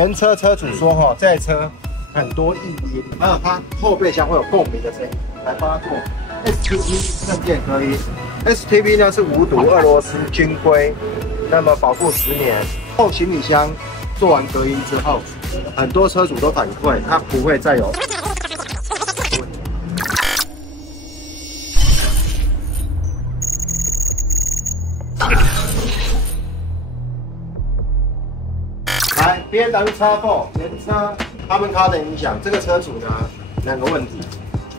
原车车主说这台车很多异音，还有它后备箱会有共鸣的声音，来帮它做 STP 正电隔音。STP 呢是无毒俄罗斯军规，那么保护10年。后行李箱做完隔音之后，很多车主都反馈它不会再有。来 ，BMW X4 原车他们卡的影响，这个车主呢2个问题。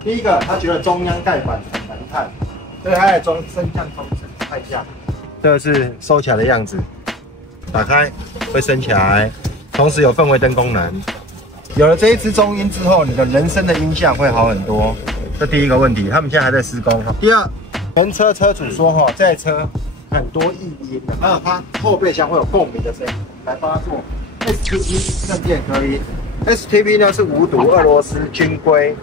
第一个，他觉得中央盖板很难看，所以他在装升降装置，看一下，这个是收起来的样子，打开会升起来，同时有氛围灯功能。有了这一支中音之后，你的人声的音响会好很多。这第一个问题，他们现在还在施工。第二，原车车主说这台车很多异音，还有它后备箱会有共鸣的声音，来帮他做 STP 正电隔音。STP 呢是无毒俄罗斯军规，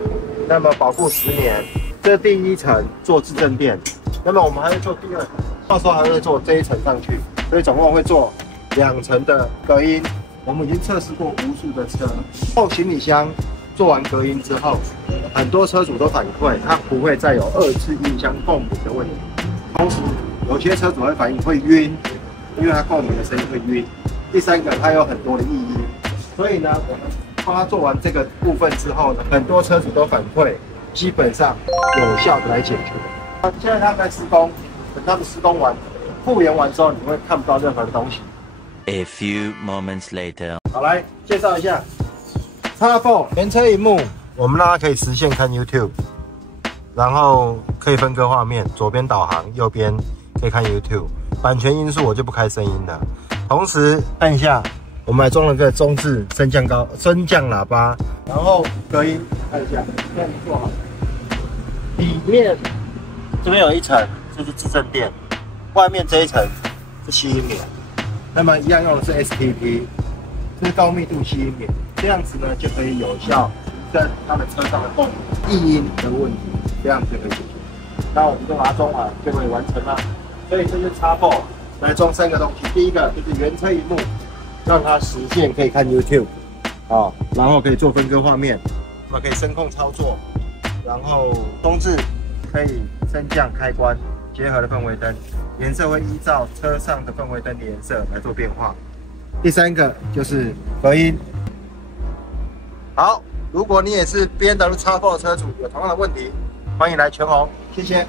那么保护10年。这第一层做自正电，那么我们还会做第2层，到时候还会做这一层上去，所以总共会做2层的隔音。我们已经测试过无数的车，后行李箱做完隔音之后，很多车主都反馈它不会再有2次音箱共鸣的问题。同时，有些车主会反映会晕，因为它共鸣的声音会晕。第3个，它有很多的异音，所以呢，我们帮他做完这个部分之后呢，很多车主都反馈，基本上有效的来解决。现在他们在施工，等他们施工完、复原完之后，你会看不到任何的东西。A few moments later， 好，来介绍一下 X4 原车萤幕，我们让它可以实现看 YouTube， 然后可以分割画面，左边导航，右边可以看 YouTube。版权因素我就不开声音了。同时按一下，我们还装了个中置升降喇叭，然后隔音看一下，这样做好。里面这边有一层，这是自正电，外面这一层是吸音棉。那么一样用的是 STP， 这是高密度吸音棉，这样子呢就可以有效提升他们车上的共鸣异音的问题，这样就可以解决。那我们就把它装完就可以完成了。所以这是 X4 来装3个东西，第一个就是原车萤幕，让它实现可以看 YouTube 然后可以做分割画面，那么可以声控操作，然后中置可以升降开关结合的氛围灯，颜色会依照车上的氛围灯的颜色来做变化。第3个就是隔音。好，如果你也是 BMW X4 的车主，有同样的问题，欢迎来全红，谢谢。